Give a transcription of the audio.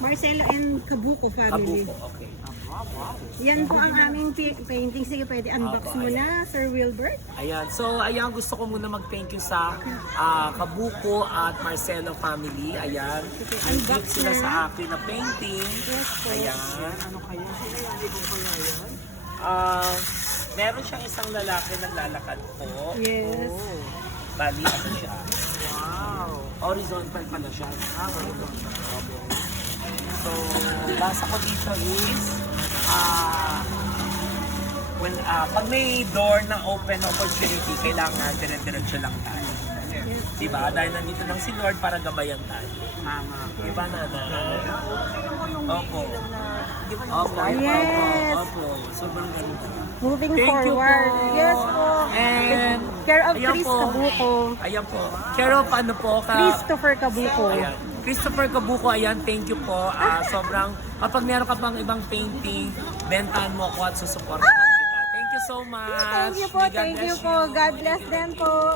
Marcelo and Kabuko family. Kabuko, okay. Yan po ang aming painting. Sige, pwede unbox mo na, Sir Wilbert. Ayan. So, ayan, gusto ko muna mag-thank you sa Kabuko at Marcelo family. Ayan. Nag-gift sila sa akin na painting. Yes po. Ayan. Ano kaya? Sinayanin ko kaya yan? Meron siyang isang lalaki naglalakad po. Yes. Bali, ano siya? Wow. Horizontal pala siya. So, basa ko dito is, pag may door na open opportunity, kailangan dire-diretso lang tayo. Diba? Dahil nandito lang si Lord para gabayan tayo. Mama. Diba, Nana? Opo. Di ba Opo, Yes. opo. Sobrang ganda. Moving Thank you forward. po. Yes po. And, Care of ayan Chris po. Kabuko. Ayan po. Care of ano po? Christopher Kabuko. Ayan. Christopher Kabuko, ayan, thank you po. Sobrang, kapag meron ka pang ibang painting, bentahan mo ako at susuportahan kita. Thank you so much. Thank you po. May God Thank you bless po. God bless din po.